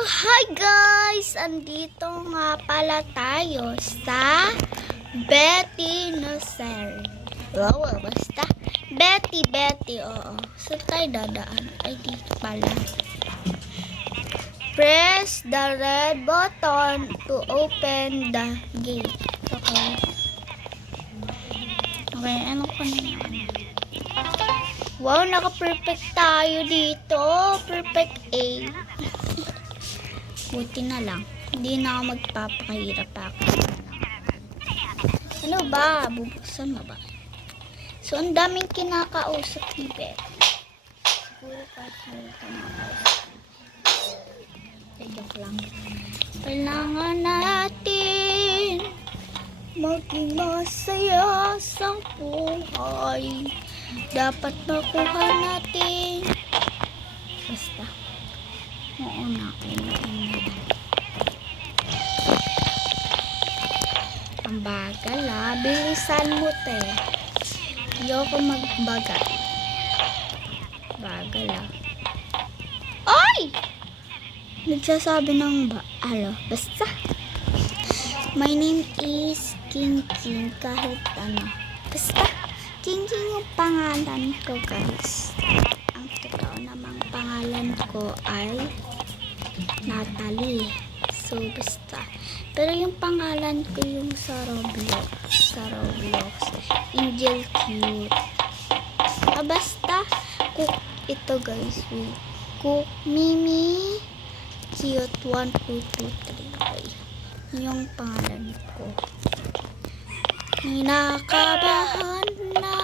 Hi guys! Andito nga pala tayo sa Betty Nursery. Wow, basta. Betty, oo. Saan tayo dadaan? Ay, dito pala. Press the red button to open the gate. Okay. Okay, ano pa naman? Wow, naka-perfect tayo dito. Perfect A. Buti na lang. Hindi na ako magpapakahirap ako. Ano ba? Bubuksan mo ba? So, ang daming kinakausap ni Beth. Siguro kahit may kinakausap. Joke lang. Kailangan natin maging masaya sa buhay. Dapat makuha natin. Basta. Oo na. Ang bagal bilisan mo te. Ayoko magbagal. Bagal Ay! Nagsasabi ng basta. My name is King kahit ano. Basta. King yung pangalan ko guys. Ang totoo namang pangalan ko ay Natalie. So basta. Pero yung pangalan ko yung sa Roblox. Angel Cute. Basta. Cook ito guys. Wait. Cook Mimi Cute 1, 2, 2, 3. Okay. Yung pangalan ko. Kinakabahan na.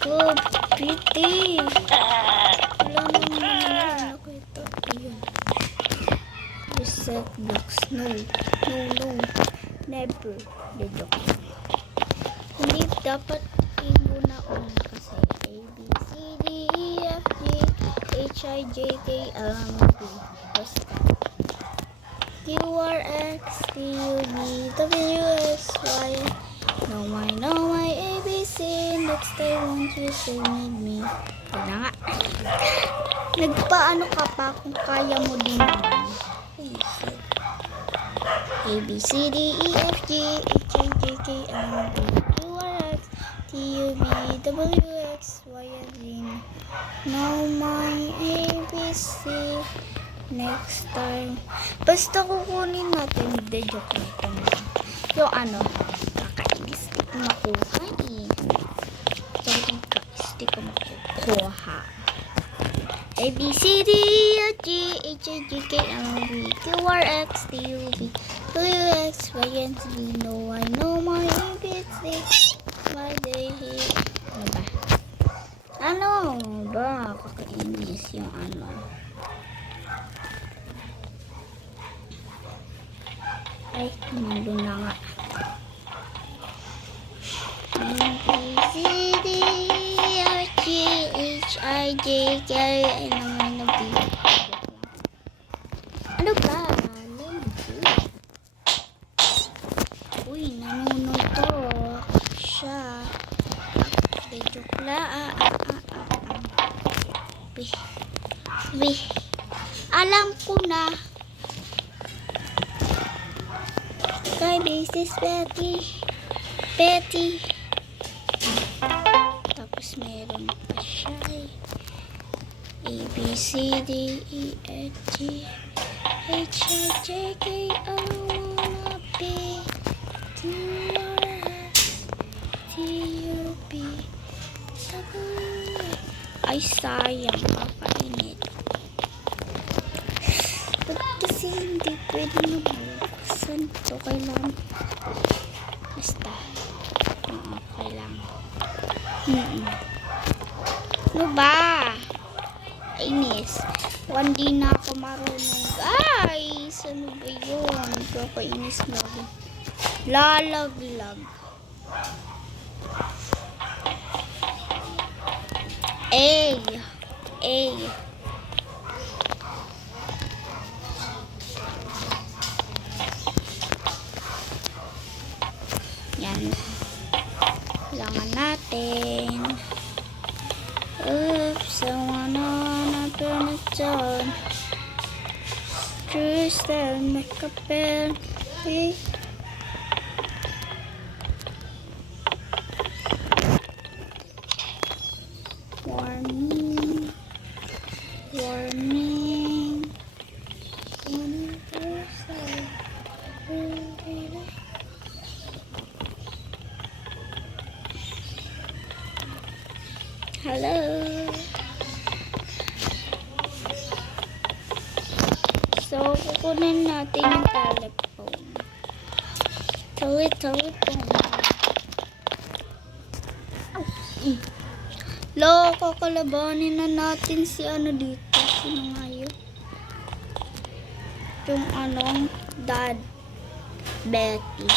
Good, pretty. Wala naman ako ito. Ayun. Reset blocks. No. Never. Hindi dapat muna una kasi A, B, C, D, E, F, G, H, I, J, K, L, M, N, P. Basta. Q, R, X, T, U, V, W, X, Y. No, my, A, B, C. Next time won't you say need me. Wala nga. Nagpaano ka pa kung kaya mo din naman. A, B, C, D, E, F, G, H, I, J, K, L, M, N, P. Q, R, X, T, U, V, W, X, Y, and Z. Now my ABC. Next time. Basta kukunin natin. Hindi, joke natin. Yung kakainis. Di ko makuha Sorry guys. Di ko makukuha. A, B, C, D, E, F, G, H, I, J, K, L, M, N, P, Q, R, X, T, U, V, W, X, Y, and Z. No, I know my ABC. Why they hate? Ano ba? Kakainis yung Ay, nandun na nga. A, B, C, D, E, F, G, H, I, J, K, L, M, N, P. Ano ba? Uy, nanunuto siya. Joke lang. Alam ko na. Kay this is Betty. Tapos meron pa siya A, B, C, D, E, F, G, H, I, J, K, L, M, N, P, Q, R, S, T, U, V, W. Ay, sayang. Kakainit. Ba't kasi hindi pwede mabuksan ito? Kailangan. Basta. Okay lang. Ano ba? Inis. Hindi na ako marunong. Guys! Ano ba yun? Kakainis na ako. Lalaglag. A. Yan. Kailangan natin. Oops, I wanna turn it on. Just make a bed. Warning. Warning. Hello. So, kukunin natin yung telephone. Tawid po. Loko, kalabanin na natin si ano dito. Sino nga yun? Yung anong Dad Betty.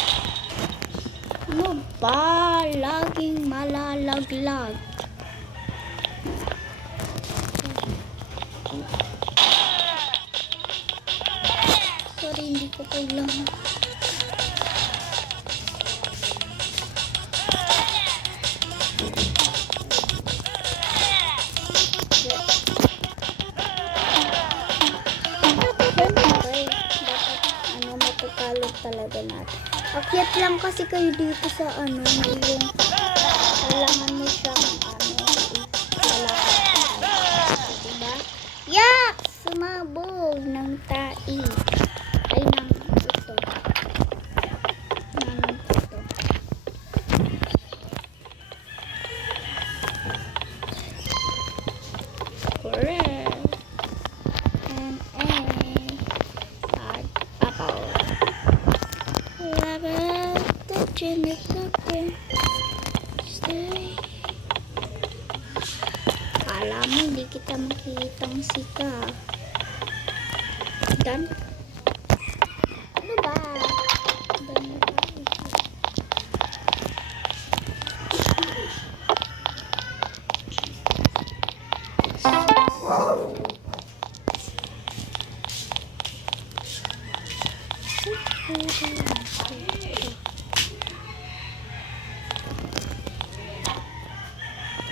Ano ba? Laging malalaglag. Sorry, hindi ko kailangan. Matukalog talaga natin. Akyat lang kasi kayo dito sa ano, yung kailangan mo siyang lalakad. Diba? Yak! Sumabog ng tai. Ay, ng ito. Ng ito. Correct. And apple. Love the genic again. Stay. Kala mo hindi kita makikitang sika. Dan. Ano ba? Dan na tayo.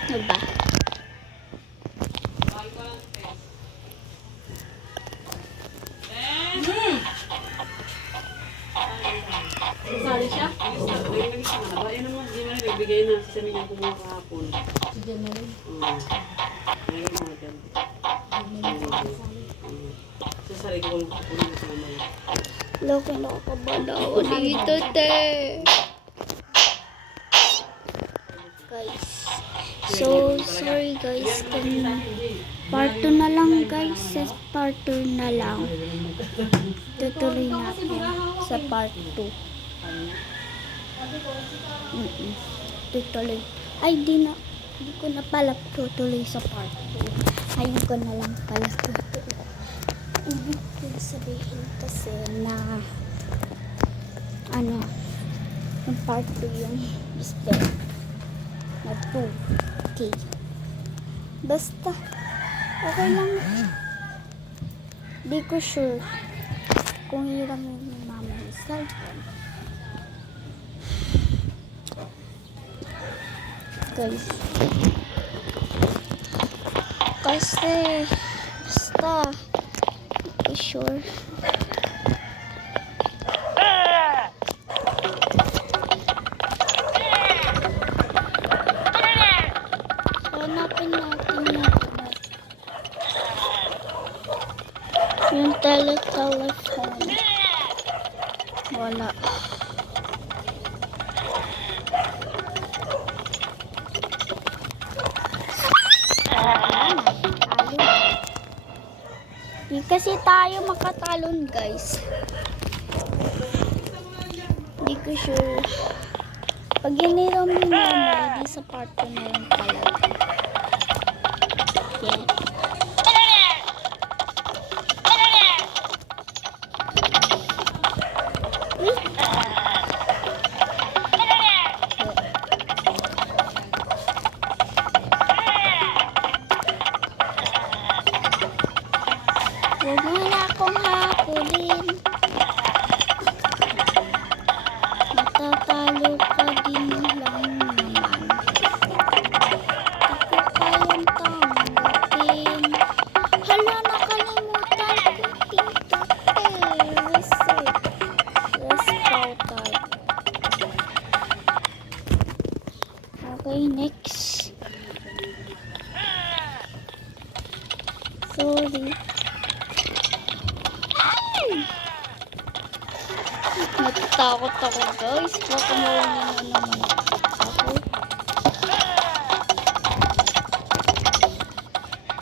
Ano ba? Sali siya? Ayun naman, di man nagbigay na sa sabi niya kumuha kahapon. Si January. Meron mga dyan. Sasali ko kung kukunin sa mamaya. Loko, nakakabala ako dito, te. Guys. So, sorry guys. Part 2 na lang guys. Sa part 2 na lang. Tutuloy natin sa part 2. Tutuloy. Ay, di ko na pala tutuloy sa part 2. Ayun ko na lang pala tutuloy. Ibig ko sabihin kasi na ano, yung part 2 yung spell na 2. Okay. Basta, okay lang. Di ko sure kung hiramin ni mama yung cellphone. Guys. Kasi, basta, di ko sure. Hanapin natin yung telephone. Wala. Di kasi tayo makatalon guys. Di ko sure. Pag iniram yung mama, di sa part 2 na lang talaga. Okay. Huwag mo na akong hakulin. Matatalo ka din lang naman. Okay, next. Sorry. Natatakot ako, guys. Baka mawala na naman ako.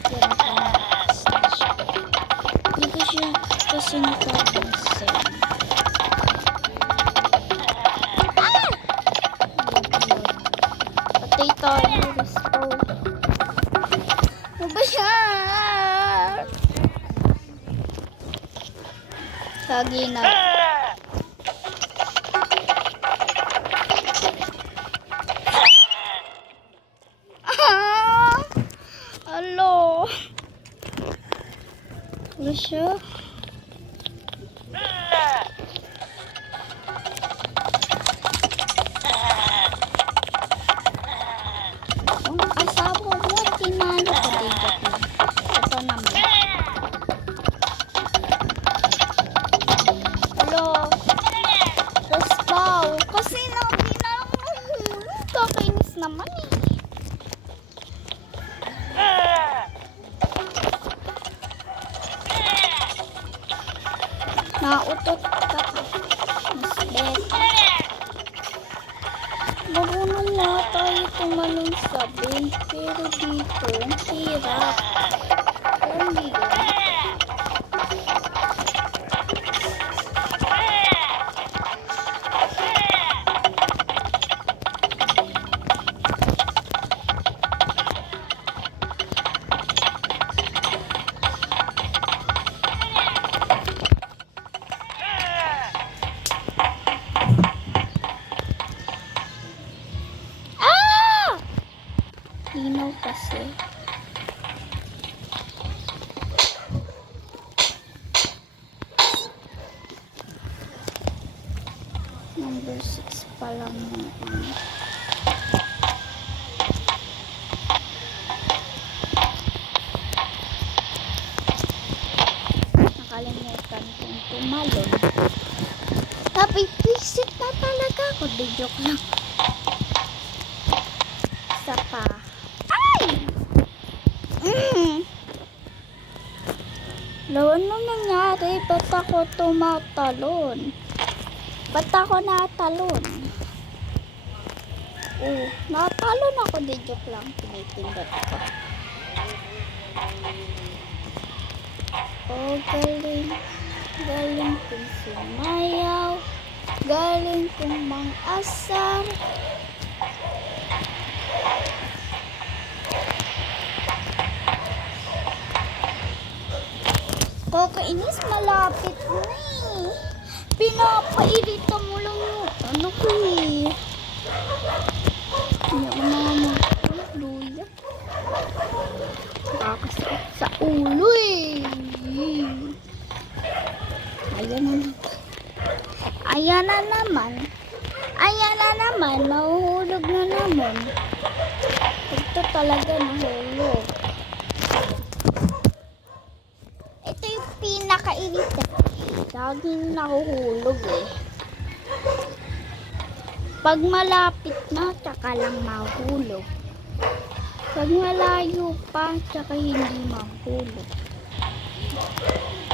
Yan ako na-stage ko. Hindi ko siya kasi nakapansin. Patay tayo. Restore. Ano ba yan? Lagi na. Hello. Ano siya? Ang asawa mo, tinalo ka dito. Ito naman. Hello. Respaw. Kasi lagi na lang mahulog. Kakainis naman eh. Nautot ka. Mas better. Marunong nga tayo tumalon sa bin. Pero dito, ang hirap. Alam mo yun? Linaw kasi. Number 6 pa lang yung nakalimutan kong tumalon. Napipisit na talaga ako. Di joke lang. Isa pa. Lawan na nangyari, ba't ako tumatalon? Ba't ako natalon? Oh, natalon ako, di joke lang, pinipindot ko. Oh, galing. Galing kong sumayaw. Galing kong mang-asar. Kakainis, malapit na eh. Pinapairita mo lang yung ano ko eh. Hindi ako luya. Nakakasakit sa ulo eh. Ayan na naman. Ayan na naman. Ayan na naman. Nahuhulog na naman. Ito talaga nahulog. Ito yung pinakairita. Laging nahuhulog eh. Pag malapit na, tsaka lang mahulog. Pag malayo pa, tsaka hindi mahulog.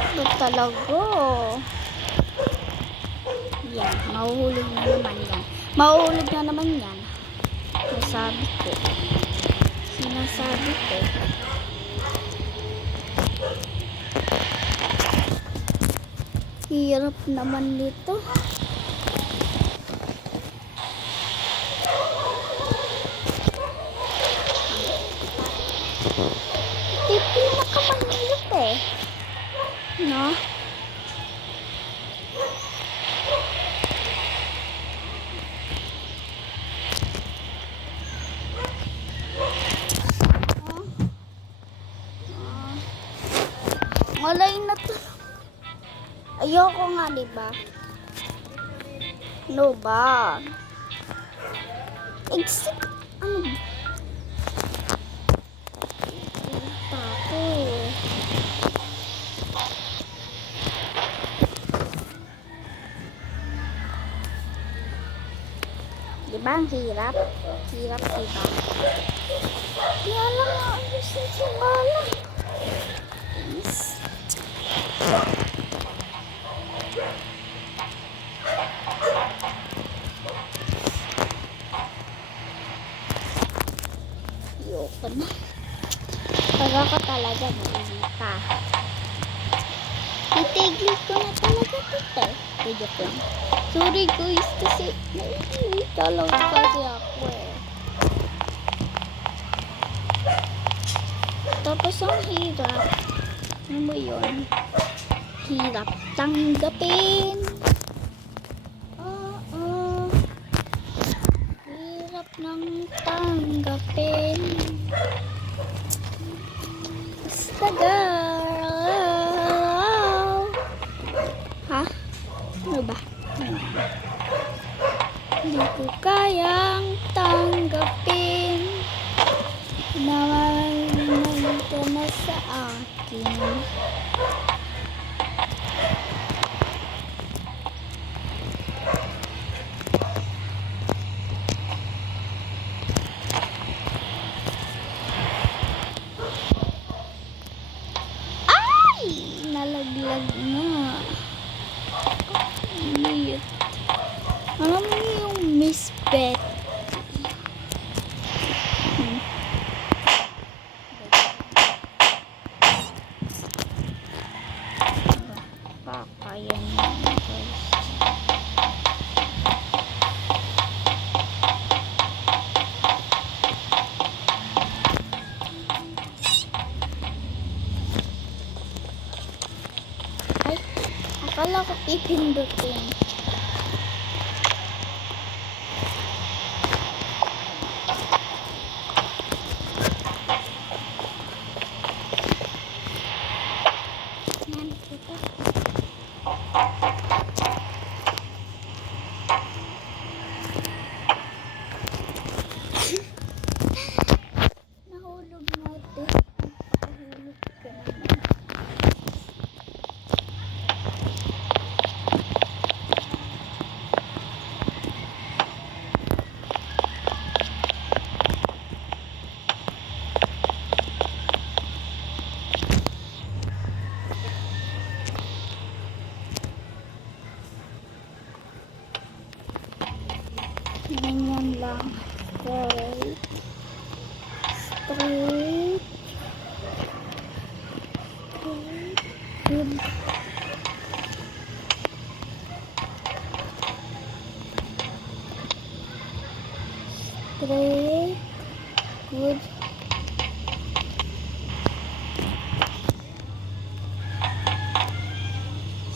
Ito talaga. Yan, mahuhulog na naman yan. Mahuhulog na naman yan. Sinasabi ko. Sinasabi ko. Hirap naman nito. Ito yung pinakamahirap eh. No? Malay na to. Ayoko nga, diba? No ba? Exit. Ano? Ako. Diba ang hirap? Hirap, diba? Kaya lang ayusin si Mala. Yes. Ayoko na. Pag ako talaga malita. Itigil ko na talaga ito. Joke lang. Sorry guys kasi naiinita lang kasi ako eh. Tapos ang hirap. Ano mo yun? Hirap tanggapin. Oo. Hirap nang tanggapin. Basta girl. Ha? Ano ba? Hindi ko kayang tanggapin na maraming ka na sa akin. Ay! Nalaglag na. Weird. Alam mo yung Miss Bet? Kaya naman guys. Ay, akala ko pipindutin. Yan, ito. Nahulog natin. Nahulog ka naman. Ganyan lang. Straight. Straight. Good. Straight. Good.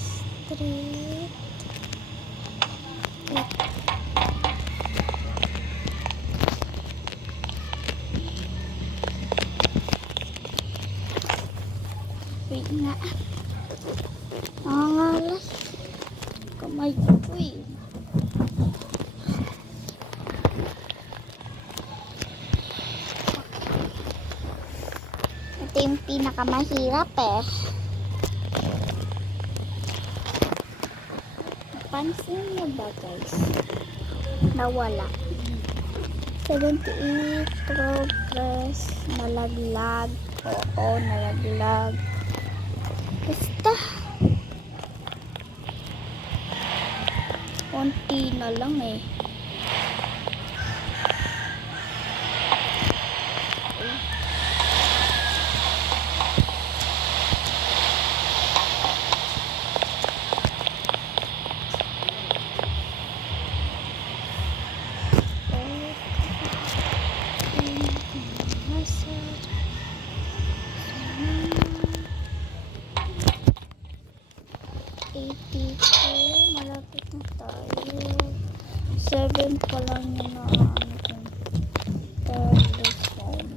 Straight. Good. Wait nga. Nangangalas. Kamay ko eh. Ito yung pinakamahirap eh. Pansin niyo ba guys? Nawala. 78 progress. Nalaglag. Oo, nalaglag. Basta. Konti na lang eh. Malapit na tayo. 7 pa lang yun na telephone.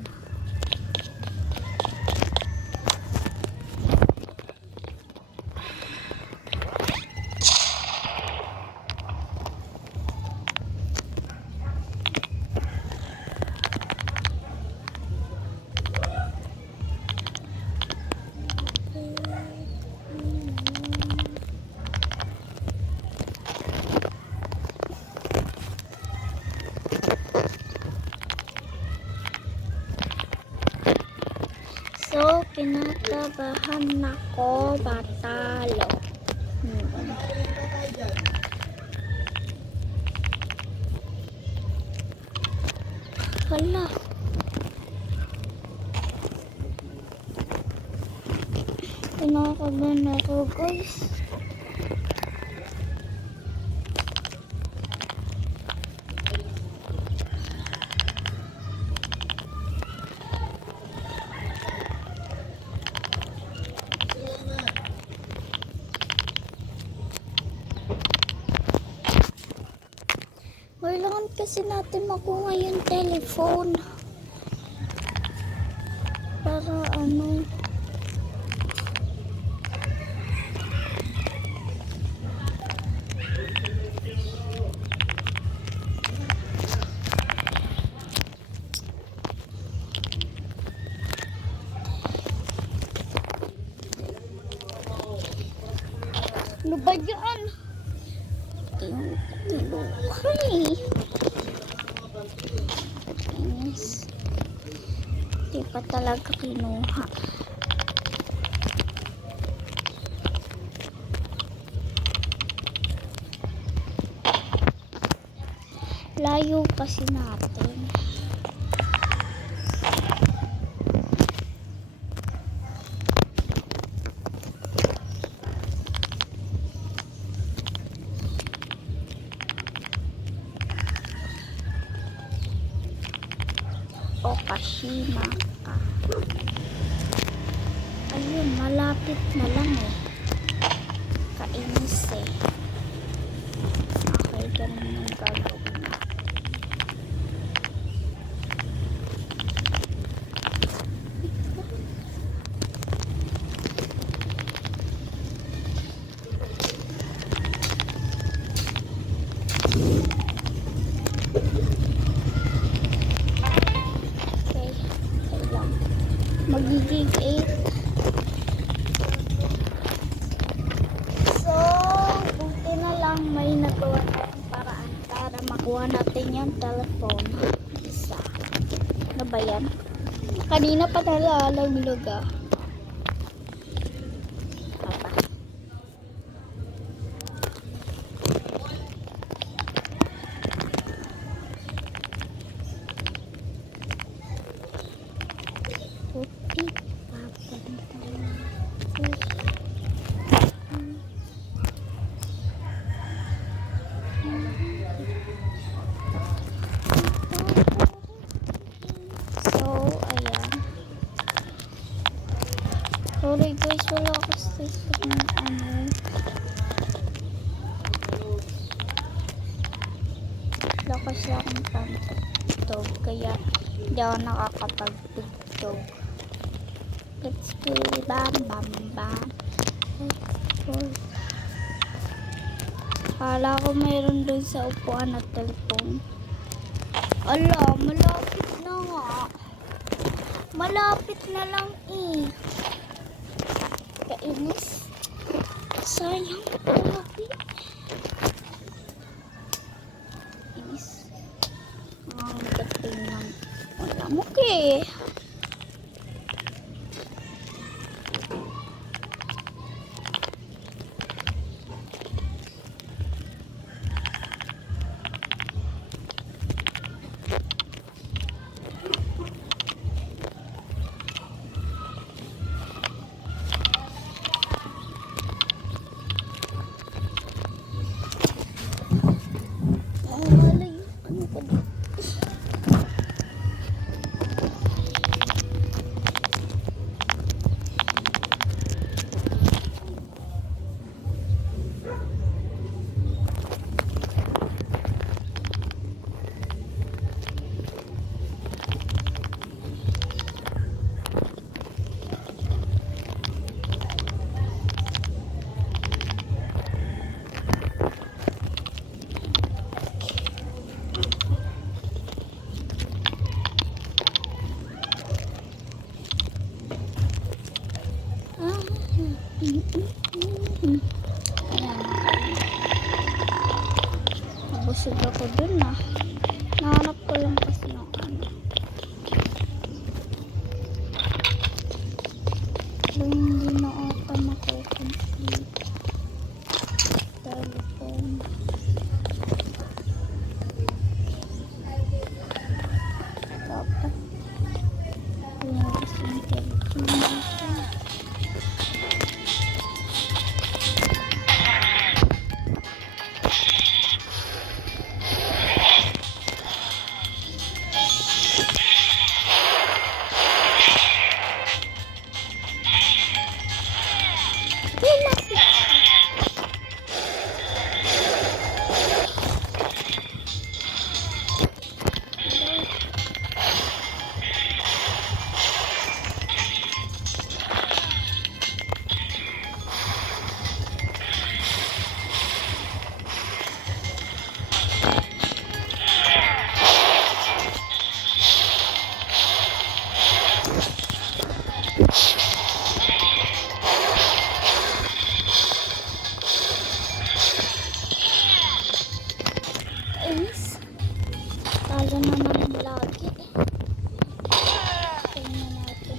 So, kinakabahan ako matalo. Hala. Kinakabahan ako, guys. Kailangan kasi natin makuha yung telephone. Para ano. Ano ba yan? Tinukay. Inis. Di pa talaga kinuha. Layo kasi natin. Okashima ka. Ayun, malapit na lang eh. Kainis eh. Okay, ganun yung gagawin na. Magiging 8. So, buti na lang may nagawa tayong paraan para makuha natin yung telephone. Isa. Ano ba yan? Kanina pa nalalaglag ah. Papa. Puti. So, ayan. Sorry guys, wala kasi sa ano. Wala kasi akong pantog, kaya hindi ako nakakapag-tugtog. Let's go, bam bam bam. Let's go. Kala ko mayroon dun sa upuan at telepon. Ala, malapit na nga. Malapit na lang eh. Kainis. Sayang, malapit. Inis. Ang dating ng wala mo eh. Busog ako dun ah. naman lagi. Tingnan natin.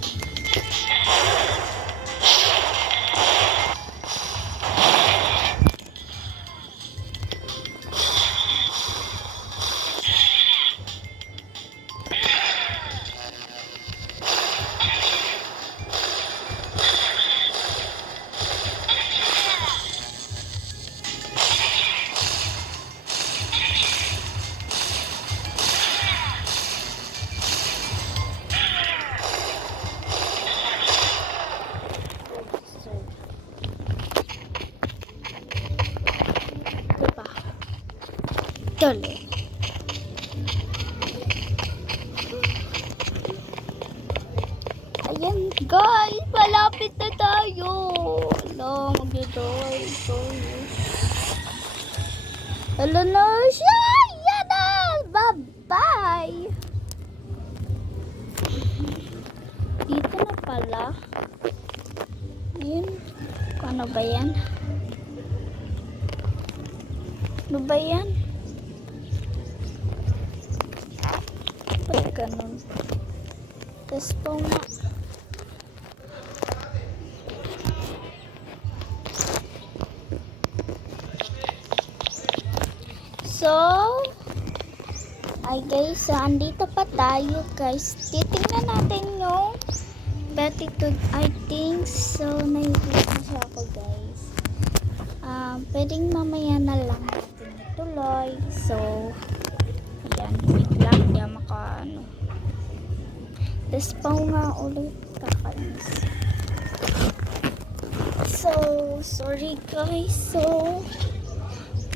Diba? Tuloy. Ayan guys, malapit na tayo. Wala, mag-drive tayo. Hello na siya! Yan na! Bye-bye! Dito na pala. Yun. Ano ba yan? Ano ba yan? Ba't ganun? Testo nga. So, ay guys, so andito pa tayo guys. Titingnan natin yung Betitude I think. So, naiiyak na siya ako guys. Pwedeng mamaya na lang natin ituloy. So, ayan, wait lang. Hindi maka ano. Despaw nga ulit. Kakainis. So, sorry guys. So,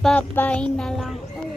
bye-bye na lang ulit.